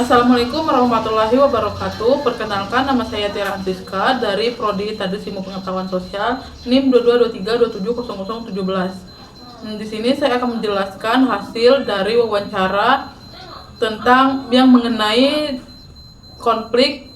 Assalamualaikum warahmatullahi wabarakatuh. Perkenalkan, nama saya Tiara Antiska dari Prodi Tadus Ilmu Pengetahuan Sosial NIM 2223270017. Di sini saya akan menjelaskan hasil dari wawancara tentang yang mengenai konflik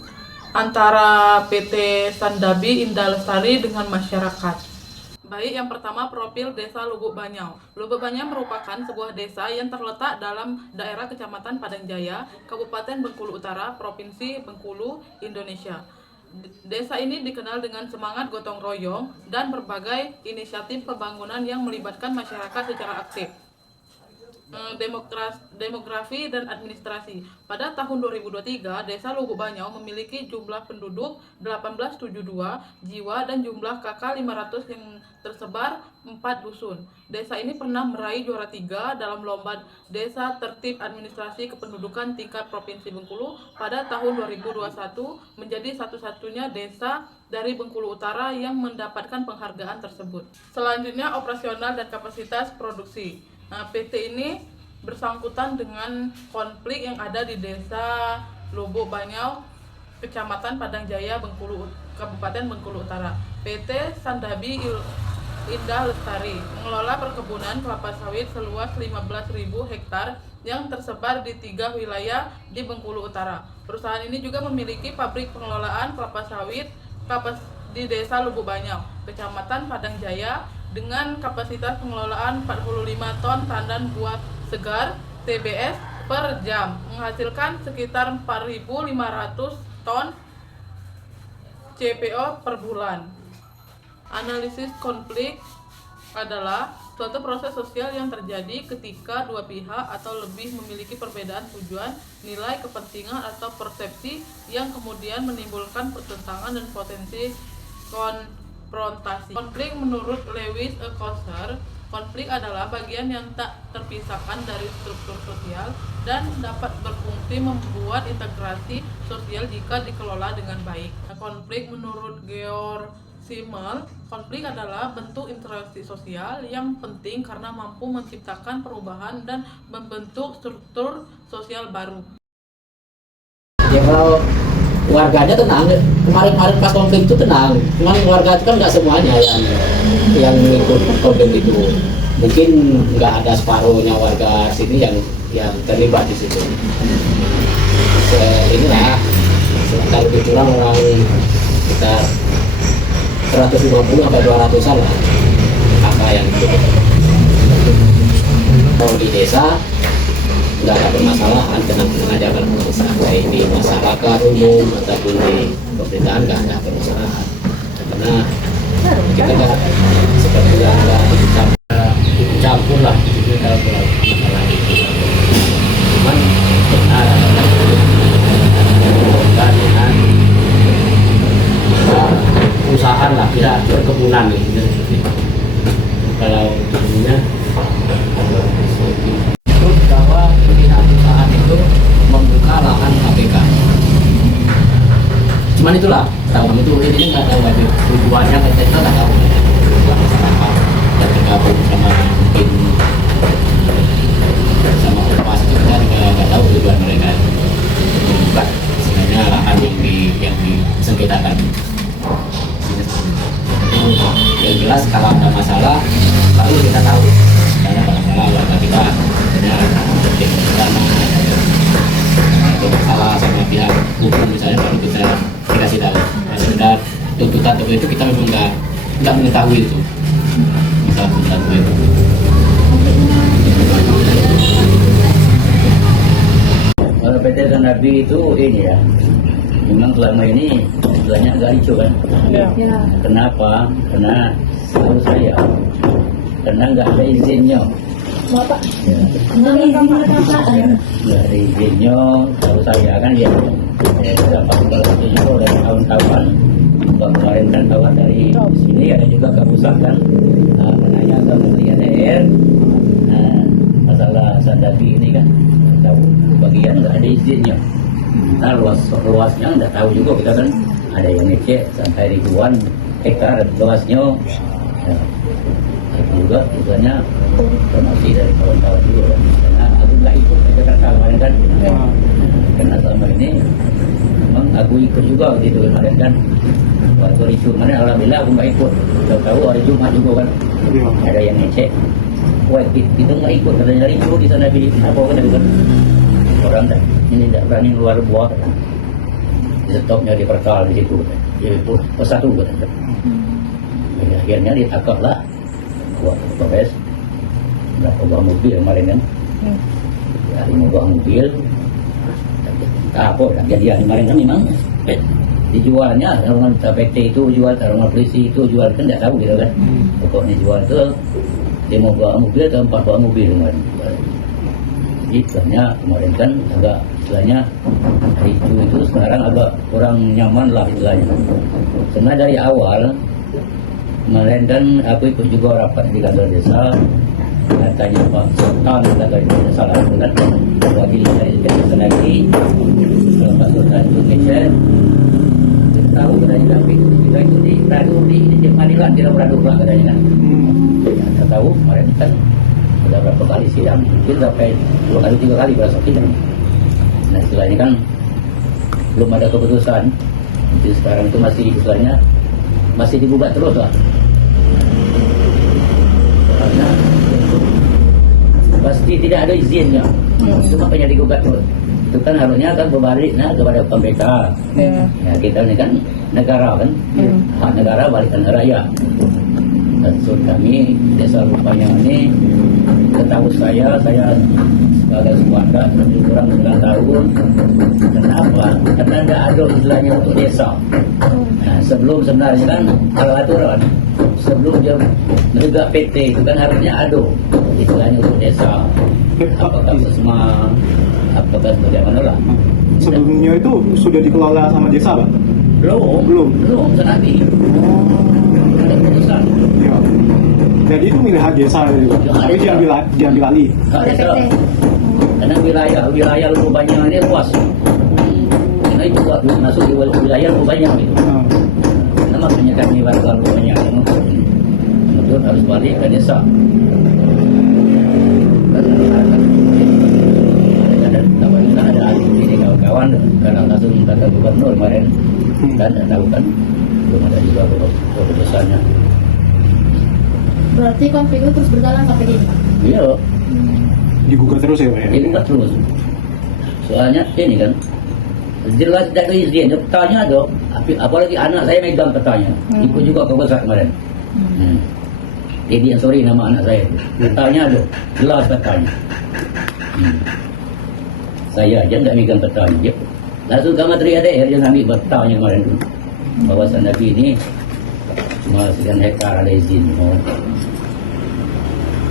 antara PT Sandabi Indah Lestari dengan masyarakat. Baik, yang pertama profil Desa Lubuk Banyau. Lubuk Banyau merupakan sebuah desa yang terletak dalam daerah Kecamatan Padang Jaya, Kabupaten Bengkulu Utara, Provinsi Bengkulu, Indonesia. Desa ini dikenal dengan semangat gotong royong dan berbagai inisiatif pembangunan yang melibatkan masyarakat secara aktif. Demografi dan administrasi. Pada tahun 2023, Desa Lubuk Banyau memiliki jumlah penduduk 1872 jiwa dan jumlah KK 500 yang tersebar 4 dusun. Desa ini pernah meraih juara 3 dalam lomba Desa Tertib Administrasi Kependudukan tingkat Provinsi Bengkulu pada tahun 2021, menjadi satu-satunya desa dari Bengkulu Utara yang mendapatkan penghargaan tersebut. Selanjutnya, operasional dan kapasitas produksi. PT ini bersangkutan dengan konflik yang ada di Desa Lubuk Banyau, Kecamatan Padang Jaya, Bengkulu, Kabupaten Bengkulu Utara. PT Sandabi Indah Lestari mengelola perkebunan kelapa sawit seluas 15.000 hektar yang tersebar di 3 wilayah di Bengkulu Utara. Perusahaan ini juga memiliki pabrik pengelolaan kelapa sawit di Desa Lubuk Banyau, Kecamatan Padang Jaya, dengan kapasitas pengelolaan 45 ton tandan buah segar TBS per jam, menghasilkan sekitar 4.500 ton CPO per bulan. Analisis konflik adalah suatu proses sosial yang terjadi ketika dua pihak atau lebih memiliki perbedaan tujuan, nilai, kepentingan, atau persepsi yang kemudian menimbulkan pertentangan dan potensi konfrontasi. Konflik menurut Lewis A. Coser, konflik adalah bagian yang tak terpisahkan dari struktur sosial dan dapat berfungsi membuat integrasi sosial jika dikelola dengan baik. Konflik menurut Georg Simmel, konflik adalah bentuk interaksi sosial yang penting karena mampu menciptakan perubahan dan membentuk struktur sosial baru. Ya, kalau warganya tenang, kemarin pas konflik itu tenang, cuman warga itu kan nggak semuanya yang ikut konflik itu, mungkin nggak ada separuhnya warga sini yang terlibat di situ. Inilah kalau dikurang orang sekitar 150 sampai 200-an lah apa yang itu. Kalau di desa nggak ada permasalahan, tenang-tenang aja kalau baik di masyarakat umum ataupun di pemerintahan nggak ada permasalahan, karena kita nggak seperti nggak ikut campur lah itu dalam masalah itu. Cuman benar dengan usaha lah, tidak perkebunan gitu. Kalau ininya bahwa pihak perusahaan itu membuka lahan KPK. Cuman itulah, tahu kami itu ini nggak tahu aja tujuannya, kita nggak tahu. Tujuan masyarakat dan bergabung sama mungkin sama Kompas itu kita juga nggak tahu tujuan mereka. Bukan sebenarnya lahan yang disengketakan. Yang jelas kalau ada masalah baru kita tahu. Karena masalah warga kita masalah sama pihak hukum misalnya baru kita dikasih tahu. Sekedar tuntutan itu kita memang nggak mengetahui itu masalah tuntutan itu. Kalau PT Sandabi itu ini ya, memang selama ini banyak galico kan. Ya. Kenapa? Karena setahu saya karena nggak ada izinnya. Bapak, Ya. nggak Nggak ada izinnya, kalau saya kan ya dapat itu juga udah tahun-tahunan. Kemarin kan kawan dari sini ada juga Kapusat kan menanya ke Menteri ATR masalah Sandabi ini kan, tahu bagian nggak ada izinnya. Nah luasnya nggak tahu juga kita kan, ada yang ngecek sampai ribuan hektar luasnya. Ya. Juga tujuannya promosi dari kawan-kawan juga, karena aku nggak ikut aja kan kemarin kan, karena ini memang aku ikut juga gitu kemarin kan. Waktu ricu kemarin alhamdulillah aku nggak ikut. Tahu hari Jumat juga kan Iya. ada yang ngecek. Wah kita nggak ikut katanya ricu di sana di apa kan orang dah ini tidak berani keluar buah. Di stopnya di Perkal di situ. Itu pos 1 katanya. Jadi akhirnya ditangkap lah. Buat Polres. Berapa buah mobil kemarin kan. Dari buah mobil. Apa kejadian kemarin kan memang dijualnya kalau PT itu jual, kalau polisi itu jual kan tidak tahu gitu kan. Pokoknya jual ke 5 buah mobil atau 4 buah mobil kemarin. Jadi istilahnya kemarin kan agak istilahnya itu sekarang agak kurang nyaman lah istilahnya. Karena dari awal kemarin kan aku ikut juga rapat di kantor desa, katanya Pak Sultan katanya salah dengan wakil dari desa lagi, kalau Pak Sultan itu ngecek tahu katanya tapi kita itu di Radu di pengadilan tidak Radu lah katanya kan. Ya, saya tahu kemarin kan sudah berapa kali sidang, mungkin sampai 2 kali 3 kali berasa sidang. Nah istilahnya kan belum ada keputusan. Jadi sekarang itu masih istilahnya masih digugat terus lah. Karena pasti tidak ada izinnya, itu makanya digugat terus. Itu kan harusnya kan berbalik kepada pemerintah. Ya kita ini kan negara kan, hak negara balikkan ke rakyat. Maksud kami desa Rupanya ini, setahu saya sebagai warga lebih kurang 9 tahun. Kenapa? Karena tidak ada istilahnya untuk desa. Nah, sebelum sebenarnya kan kalau aturan sebelum dia menegak PT itu kan harusnya ada istilahnya untuk desa. Apakah Pusma, apakah bagaimana lah. Sebelumnya itu sudah dikelola sama desa, Pak? Belum. Senabi. Ada keputusan. Iya. Jadi itu milik hak desa gitu. Tapi diambil alih. Hak desa. Karena wilayah Lubanya ini luas. Karena itu masuk di wilayah Lubanya gitu. Nah, makanya kami warga Lubanya betul harus balik ke desa. Ada ini kawan-kawan karena langsung kata gubernur kemarin dan tahu kan belum ada juga keputusannya. Berarti konflik itu terus berjalan sampai ini, Pak? Iya. Digugat terus ya, Pak? Digugat terus. Soalnya ini kan jelas tidak ada izin. Petanya ada. Apalagi anak saya megang petanya. Ibu juga kebesar kemarin. Jadi yang sorry nama anak saya. Petanya ada. Jelas petanya. Saya aja nggak megang petanya. Langsung ke Menteri ADR yang ambil petanya kemarin. Kawasan Nabi ini cuma sekian hektar ada izin.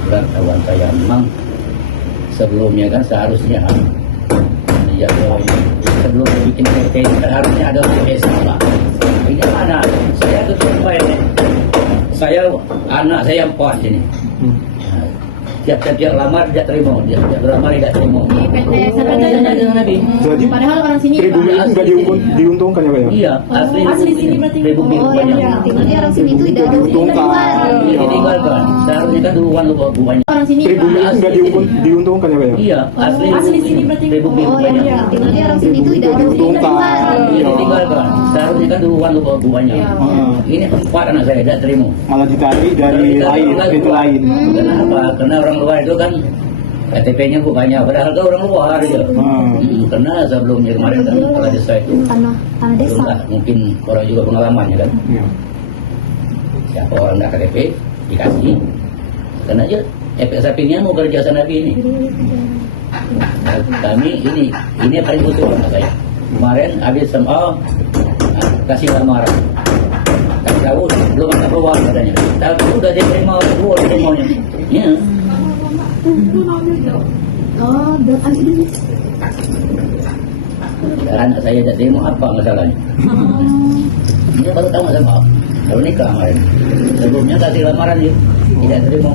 Berat kawan saya memang sebelumnya kan seharusnya ya, sebelum bikin PT kan harusnya ada desa Pak. Ini mana? Saya ketua ini. Saya anak saya 4 sini. Tiap-tiap lamar tidak terima, tiap lamar tidak terima. Di PT Nabi. Jadi Padahal orang sini pribumi itu nggak diuntungkan ya, Pak? Ya? Iya, asli sini berarti. pribumi Oh, banyak. iya. Berarti orang sini itu tidak Diuntungkan. Iya, ditinggalkan. Seharusnya kan duluan lu banyak. Orang sini Pribumi itu nggak diuntungkan ya, Pak? Ya? Iya, asli sini berarti. pribumi Oh, banyak. iya. Berarti orang sini itu tidak Diuntungkan. Iya, ditinggalkan. Seharusnya kan duluan lu banyak. Iya. Ini 4 anak saya tidak terima. Malah ditarik dari lain, itu lain. Kenapa? Karena orang luar itu kan KTP-nya banyak, padahal kan orang luar aja. Karena sebelumnya kemarin kan kepala desa itu tanah belum desa. lah, mungkin orang juga pengalamannya kan. Iya. Siapa orang nggak KTP dikasih, karena aja efek sampingnya mau kerja sana ini. Nah, kami ini yang paling utuh anak saya. Kemarin habis SMA kasih lamaran. Kasih tahu belum ada keluar katanya. Tapi udah diterima dua diterimanya. Ya. Oh, asli. Dan anak saya tidak terima apa masalahnya. Dia baru tahu sama baru nikah kemarin. Sebelumnya kasih lamaran dia tidak terima.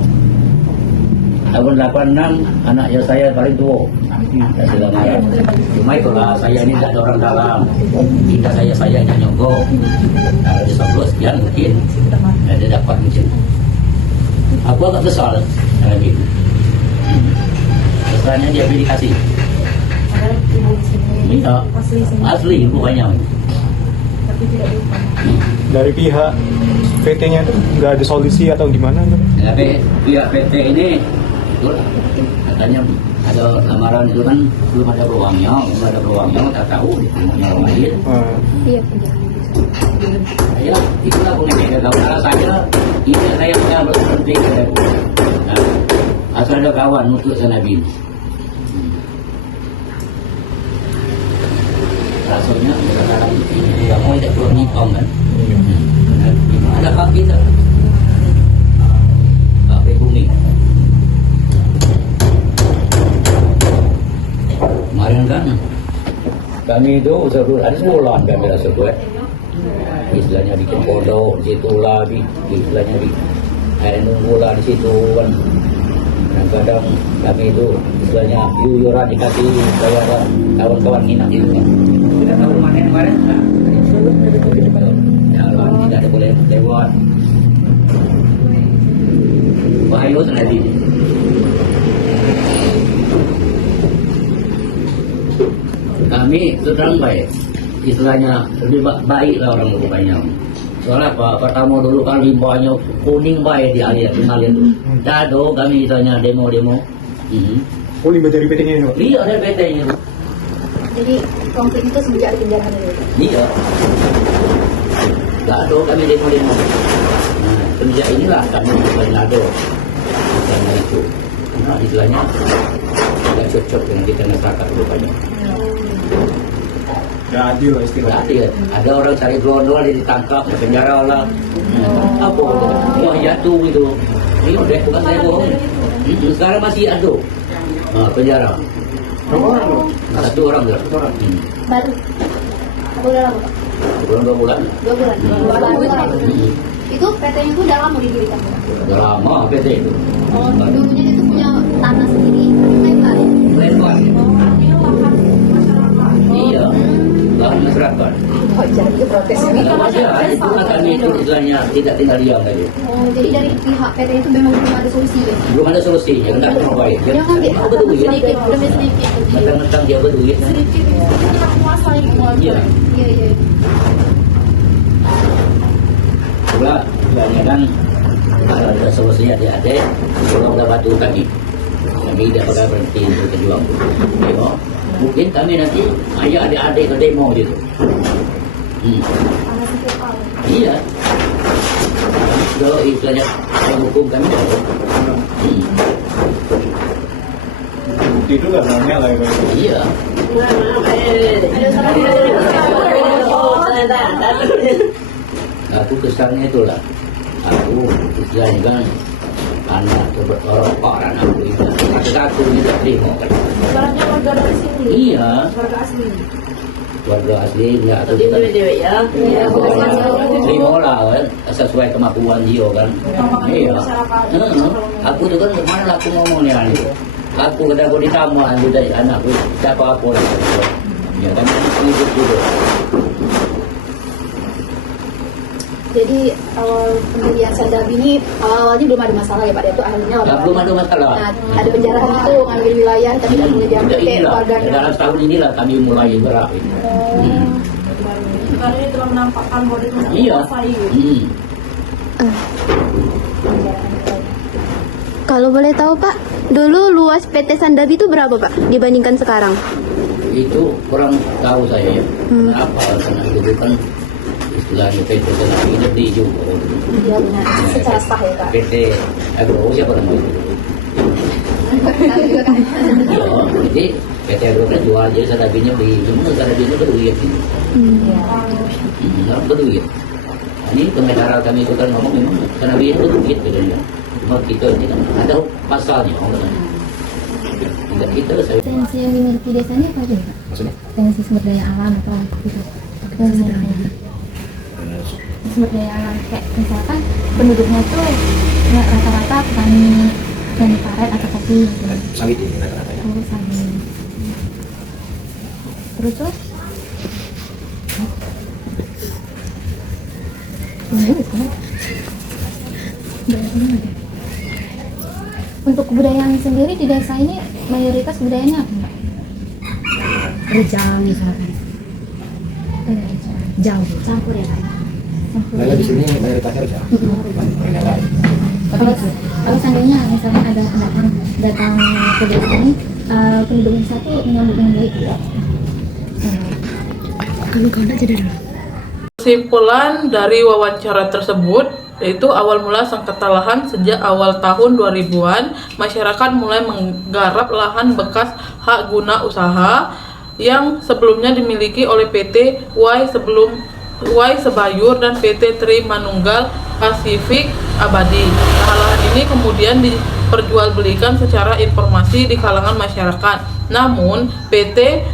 Tahun 86 anak saya paling tua kasih lamaran. Cuma itulah saya ini tidak ada orang dalam. Jika saya hanya nyogok. Kalau disogok sekian mungkin dia dapat mungkin. Aku agak kesal lagi. Kesannya dia pilih kasih. Iya, asli bukannya. Dari pihak PT-nya itu nggak ada solusi atau gimana? Tapi pihak PT ini betul katanya ada lamaran itu kan belum ada peluangnya, tak tahu ditengoknya orang lain. Iya. Saya itulah pengennya kawan saya ini saya punya berhenti nah, asal ada kawan untuk Sanabi. Rasanya sekarang nggak mau tidak keluar nikong kan? Ada hak kita, hak bumi. Kemarin kan kami itu ada sebulan kami rasa buat istilahnya bikin pondok di situ lah, istilahnya di air nunggu lah di situ kan. Kadang-kadang kami itu istilahnya yuyuran dikasih kayak ada kawan-kawan nginap itu kan. Kita tahu mana yang kemarin kan? Jalan tidak ada boleh lewat. Bahaya sendiri. Kami sedang baik, istilahnya lebih baik lah orang rupanya. Soalnya apa? Pertama dulu kan limbahnya kuning baik di alian itu. Dado kami misalnya demo-demo. Oh, limbah dari PT-nya ini, Pak? Iya dari PT-nya. Jadi konflik itu semenjak ada penjarahan itu. Iya. Dado kami demo-demo. Nah, semenjak inilah kami mulai dado. Istilahnya itu. Nah, istilahnya tidak cocok dengan kita masyarakat rupanya. Nggak adil lah istilahnya. Berarti ada orang cari gelondol ditangkap di penjara lah. Apa? Wah jatuh gitu. Ini udah bukan saya bohong. Sekarang masih ada penjara. Satu orang ya. Baru. Apa udah lama, Pak? Bulan 2 bulan. 2 bulan. 2 bulan. Itu PT-nya itu udah lama didirikan, Pak? Udah lama PT itu. Oh, dulunya itu punya tanah sendiri, lebar ya? Lebar. Iya. Lahan masyarakat. Oh, jadi protes ini. Ya, itu kan kami itu istilahnya tidak tinggal diam tadi. Oh, jadi dari pihak PT itu memang belum ada solusi ya? Belum ada solusinya, tidak mau baik. Jangan Dia berduit. sedikit demi sedikit. Mentang-mentang dia berduit. Sedikit itu kan menguasai semua. Iya. Iya, iya. Pula istilahnya kan kalau ada solusinya adik-adik, tolong bantu kami. Kami tidak bakal berhenti untuk berjuang. Tengok, mungkin kami nanti ayah adik-adik ke demo gitu. Iya. Kalau istilahnya hukum kami Bukti itu nggak banyak lah ya, Pak. iya. Aku kesannya itulah. Aku istilahnya kan anak orang aku itu satu-satu tidak terima kan. Ibaratnya warga dari sini. Iya. Warga asli. Warga asli enggak Tapi dewe ya. Iya, terima lah kan sesuai kemampuan dia kan. Iya. Aku tuh kan kemana lah aku ngomongnya itu. Aku kena aku ditambah anggota anakku siapa apa lah. Ya kan pengikut juga. Jadi awal pendirian Sandabi ini awalnya belum ada masalah ya Pak, itu akhirnya Belum ada masalah. Nah, ada penjarahan itu ngambil wilayah tapi tidak punya diambil Ya, ke inilah, warganya. dalam setahun inilah kami mulai gerak ini. Karena ini telah menampakkan bahwa dia tidak Iya. menguasai. Kalau boleh tahu Pak, dulu luas PT Sandabi itu berapa Pak dibandingkan sekarang? Itu kurang tahu saya ya. Kenapa? Karena itu kan istilahnya PT Senapi ini di juga. Iya benar, secara sah ya Pak. PT Agro siapa namanya? Ya, jadi PT Agro kan jual jadi Senapinya beli, semua Senapinya berduit ini. Berduit. Nah, ini pengacara kami itu kan ngomong memang Senapinya berduit katanya. Cuma kita ini kan ada pasalnya, tidak kita saya. Potensi yang dimiliki desanya apa aja Pak? Maksudnya? Potensi sumber daya alam atau gitu? Sumber daya alam kayak misalkan penduduknya tuh ya, rata-rata petani karet atau kopi gitu. Sawit ini rata-rata ya. Oh, sawit. Terus untuk kebudayaan sendiri di desa ini mayoritas budayanya apa Mbak? Rijal misalkan. Jauh. Campur ya Pak. Kalau di sini mayoritasnya Rijal. Kalau seandainya misalkan ada pendatang datang ke desa ini, penduduk desa itu menyambut dengan baik. Kesimpulan dari wawancara tersebut yaitu awal mula sengketa lahan sejak awal tahun 2000-an, masyarakat mulai menggarap lahan bekas hak guna usaha yang sebelumnya dimiliki oleh PT Y Sebayur dan PT Tri Manunggal Pasifik Abadi. Lahan ini kemudian diperjualbelikan secara informasi di kalangan masyarakat. Namun PT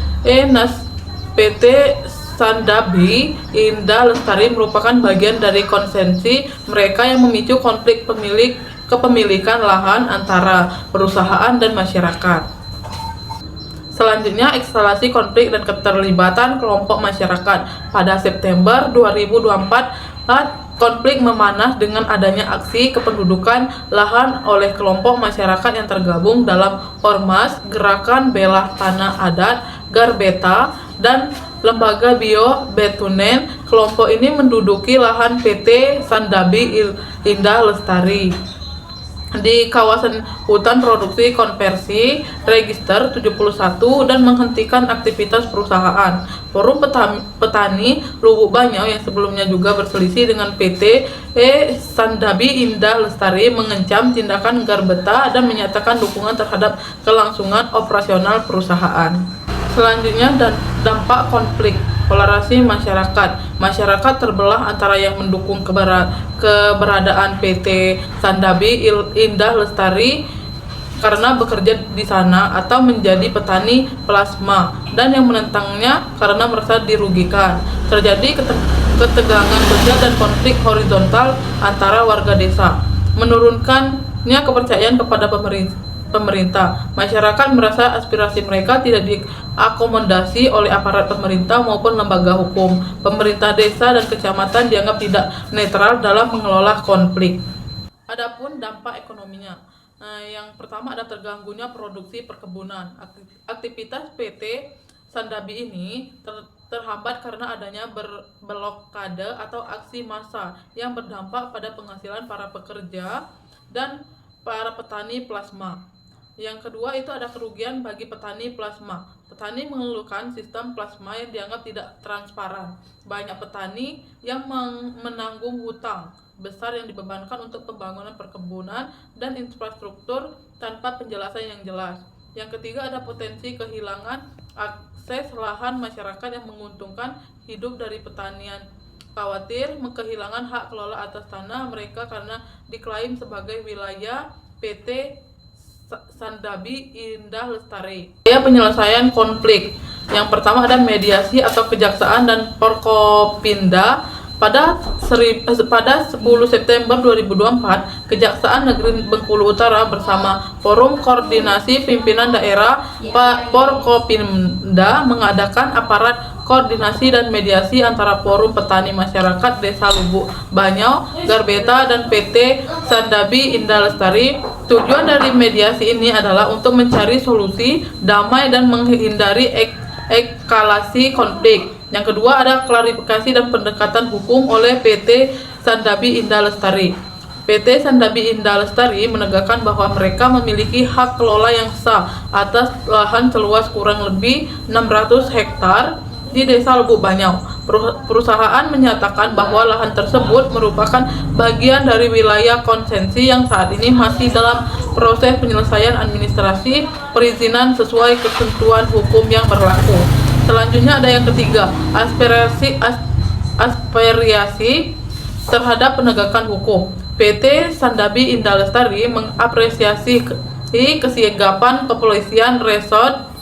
Sandabi Indah Lestari merupakan bagian dari konsensi mereka yang memicu konflik kepemilikan lahan antara perusahaan dan masyarakat. Selanjutnya, ekskalasi konflik dan keterlibatan kelompok masyarakat. Pada September 2024, konflik memanas dengan adanya aksi kependudukan lahan oleh kelompok masyarakat yang tergabung dalam Ormas, Gerakan Bela Tanah Adat, Garbeta, dan Lembaga Bio Betunen. Kelompok ini menduduki lahan PT Sandabi Indah Lestari di kawasan hutan produksi konversi Register 71 dan menghentikan aktivitas perusahaan. Forum Petani Lubuk Banyau yang sebelumnya juga berselisih dengan PT Sandabi Indah Lestari mengancam tindakan Garbeta dan menyatakan dukungan terhadap kelangsungan operasional perusahaan. Selanjutnya, dampak konflik polarasi masyarakat. Masyarakat terbelah antara yang mendukung keberadaan PT Sandabi Indah Lestari karena bekerja di sana atau menjadi petani plasma, dan yang menentangnya karena merasa dirugikan. Terjadi ketegangan sosial dan konflik horizontal antara warga desa, menurunkannya kepercayaan kepada pemerintah. Masyarakat merasa aspirasi mereka tidak diakomodasi oleh aparat pemerintah maupun lembaga hukum. Pemerintah desa dan kecamatan dianggap tidak netral dalam mengelola konflik. Adapun dampak ekonominya, yang pertama ada terganggunya produksi perkebunan. Aktivitas PT Sandabi ini terhambat karena adanya blokade atau aksi massa yang berdampak pada penghasilan para pekerja dan para petani plasma. Yang kedua itu ada kerugian bagi petani plasma. Petani mengeluhkan sistem plasma yang dianggap tidak transparan. Banyak petani yang menanggung hutang besar yang dibebankan untuk pembangunan perkebunan dan infrastruktur tanpa penjelasan yang jelas. Yang ketiga ada potensi kehilangan akses lahan masyarakat yang menguntungkan hidup dari pertanian. Khawatir kehilangan hak kelola atas tanah mereka karena diklaim sebagai wilayah PT Sandabi Indah Lestari. Penyelesaian konflik. Yang pertama ada mediasi atau kejaksaan dan Forkopimda. Pada 10 September 2024, Kejaksaan Negeri Bengkulu Utara bersama Forum Koordinasi Pimpinan Daerah Forkopimda mengadakan aparat koordinasi dan mediasi antara Forum Petani Masyarakat Desa Lubuk Banyau, Garbeta, dan PT Sandabi Indah Lestari. Tujuan dari mediasi ini adalah untuk mencari solusi damai dan menghindari eskalasi konflik. Yang kedua ada klarifikasi dan pendekatan hukum oleh PT Sandabi Indah Lestari. PT Sandabi Indah Lestari menegakkan bahwa mereka memiliki hak kelola yang sah atas lahan seluas kurang lebih 600 hektar di Desa Lubuk Banyau. Perusahaan menyatakan bahwa lahan tersebut merupakan bagian dari wilayah konsensi yang saat ini masih dalam proses penyelesaian administrasi perizinan sesuai ketentuan hukum yang berlaku. Selanjutnya ada yang ketiga, aspirasi terhadap penegakan hukum. PT Sandabi Indah Lestari mengapresiasi kesiagapan kepolisian Resort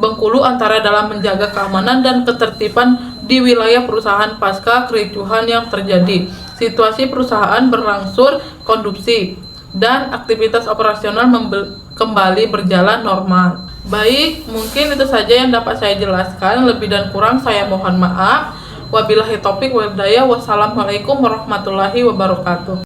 Bengkulu antara dalam menjaga keamanan dan ketertiban di wilayah perusahaan pasca kericuhan yang terjadi. Situasi perusahaan berangsur kondusif dan aktivitas operasional kembali berjalan normal. Baik, mungkin itu saja yang dapat saya jelaskan. Lebih dan kurang saya mohon maaf. Wabillahi taufiq wal hidayah. Wassalamualaikum warahmatullahi wabarakatuh.